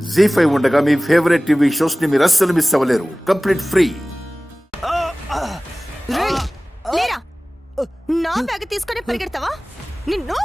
జీ5 ఉండగా మీ favourite TV shows ని మీరు అస్సలు మిస్ అవ్వలేరు. Complete free. లేరా, నా బ్యాగ్ తీసుకొని పరిగెడతావా? నిన్ను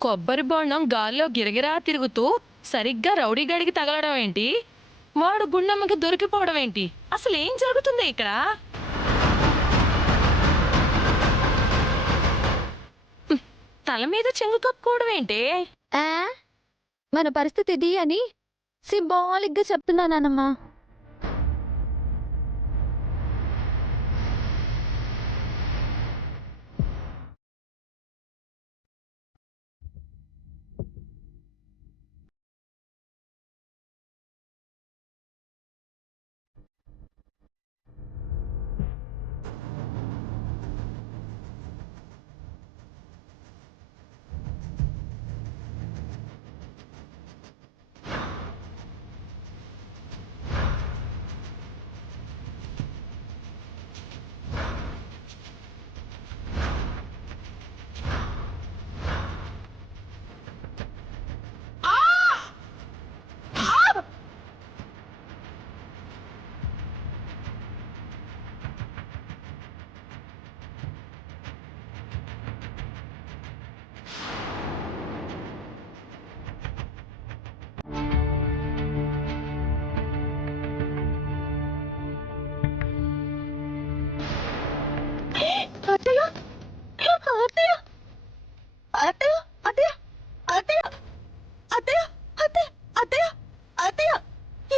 కొబ్బరి బొండం గాల్లో గిరగిరా తిరుగుతూ సరిగ్గా రౌడీగాడికి తగలడం ఏంటి? వాడు గుండమ్మకి దొరికిపోవడం ఏంటి? అసలు ఏం జరుగుతుంది ఇక్కడ? తల మీద చెంగు కప్పుకోవడం ఏంటి? మన పరిస్థితి ఇది అని సింబాలిక్ గా చెప్తున్నానమ్మా. అత్తయ్య, అత్తయ్య, అత్తయ్య, అత్తయ్య, అత్తయ్య, అత్తయ్య, అత్తయ్య, అత్తయ్య, అత్తయ్య,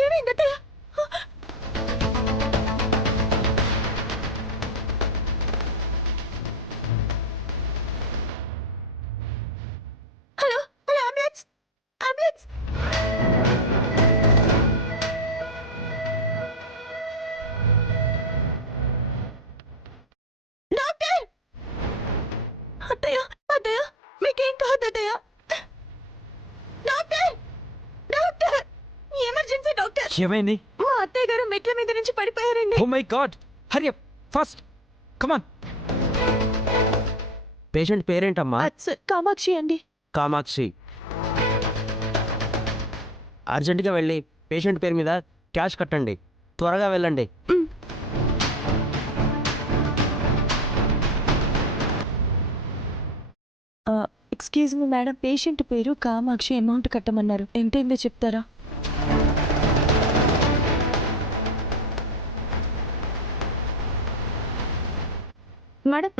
ఏమైంది అత్తయ్య? Hello, hello, ambulance, ambulance. Doctor, అత్తయ్య, అత్తయ్య, మీకేం కాదు అత్తయ్య. Doctor, doctor, emergency doctor. ఏమైంది? మా అత్తయ్య గారు మెట్ల మీద నుంచి పడిపోయారండి. Oh my god, hurry up fast, come on. Patient పేరేంటమ్మా? కామాక్షి అండి. కామాక్షి. అర్జెంటుగా వెళ్ళి పేషెంట్ పేరు మీద క్యాష్ కట్టండి. త్వరగా వెళ్ళండి. ఎక్స్క్యూజ్ మీ మేడం, పేషెంట్ పేరు కామాక్షి, అమౌంట్ కట్టమన్నారు. ఎంతైందో చెప్తారా? మేడం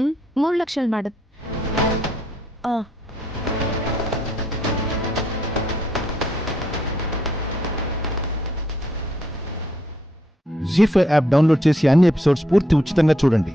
3 లక్షలు మేడం. జీ5 యాప్ డౌన్లోడ్ చేసి అన్ని ఎపిసోడ్స్ పూర్తి ఉచితంగా చూడండి.